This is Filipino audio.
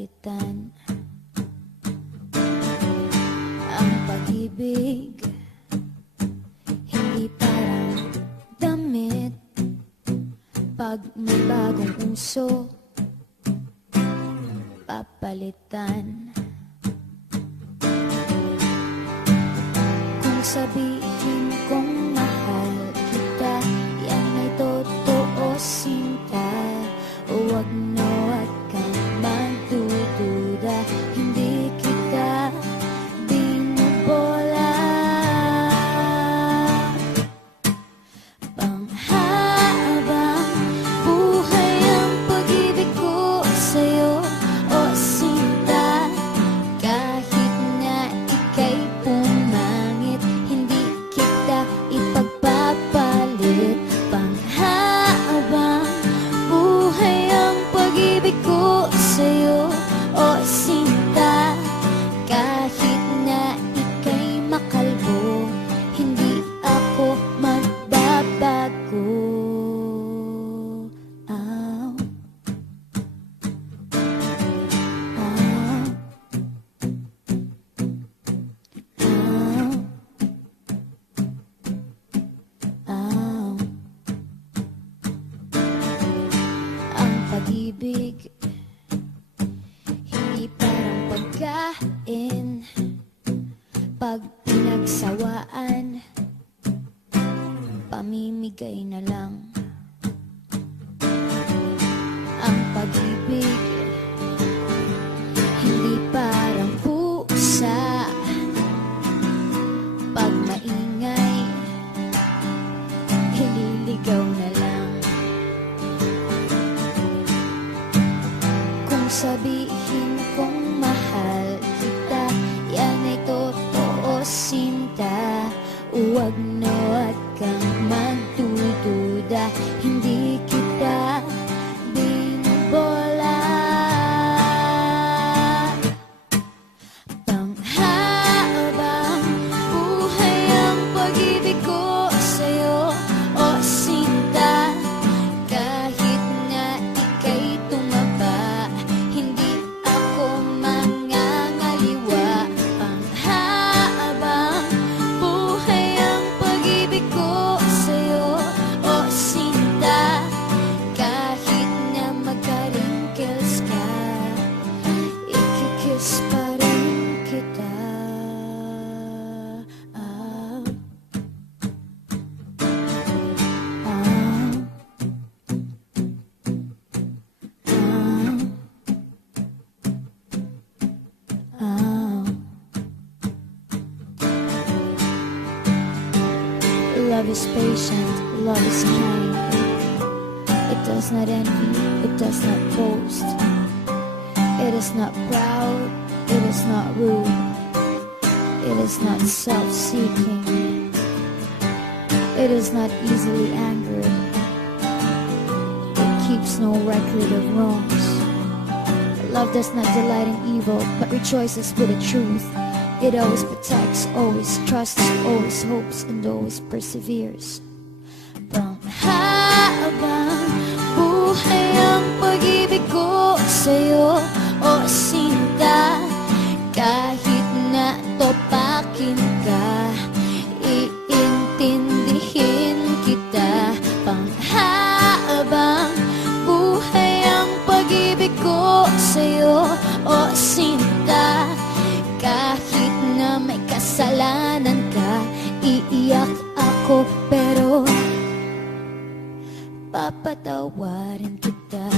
papalitan ang pag-ibig. Hindi parang damit pag may bagong uso, papalitan. Kung sabihin kong mahal kita, yan ay totoo, sinta. Huwag na huwag kang magdududa, hindi kita binubola. Panghabang buhay ang pag-ibig ko sa'yo, o sinta. Kahit na ika'y pumangit, hindi kita ipagpapalit. Panghabang buhay ang pag-ibig ko sa'yo, o sinta. Kahit na ika'y makalbo, hindi ako magbabago. Ow. Ow. Ow. Ow. Ang pag-ibig hindi parang pagkain, pag pinagsawaan, pamimigay na lang. Ang pag-ibig hindi parang pusa, pag maingay, ililigaw na lang. Kung sabihin kong mahal kita, yan ay totoo, sinta. Huwag na huwag kang magdududa, hindi kita binubola. Panghabang buhay ang pag-ibig ko sa'yo, o sinta. Kahit na ika'y tumaba, hindi ako mangangaliwa. Panghabang buhay ang pag-ibig ko sa'yo, o sinta. Kahit na magka-wrinkles ka, ikikiss pa rin kita. Ah. Ah. Ah. Love is patient, love is kind. It does not envy, it does not boast. It is not proud, it is not rude. It is not self-seeking. It is not easily angered. It keeps no record of wrongs. Love does not delight in evil, but rejoices with the truth. It always protects, always trusts, always hopes, and always perseveres. Panghabang buhay ang pag-ibig ko sa'yo, o sinta. Kahit na topakin ka, iintindihin kita. Panghabang buhay ang pag-ibig ko sa'yo, o sinta. Kahit na may kasalanan ka, iiyak ako pero papatawarin kita.